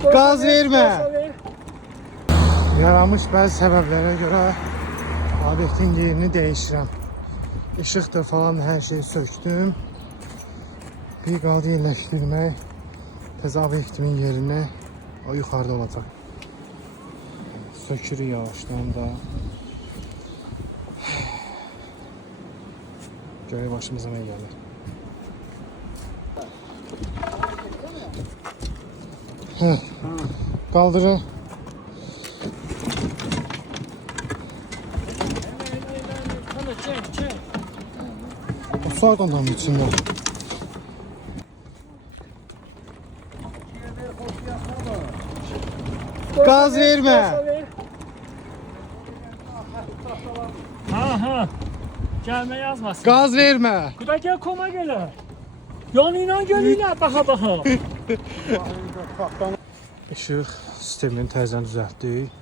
Gaz vermə. Yaranmış bəzi səbəblərə görə obyektin yerini dəyişirəm. Işıqdır falan hər şeyi söktüm. Bir qaldı yerləşdirmək. Təzə obyektimin yerini o yuxarıda olacaq. Sökürük yavaşdan da. Görək başımıza nə gəlir. Kaldırın. O saat ondan içinde. Gaz verme. Ha. Gelme yazmasın. Gaz verme. Bu da gel koma gele. Yanıyla geliyle baka. Işıq sistemini təzədən düzəltdik.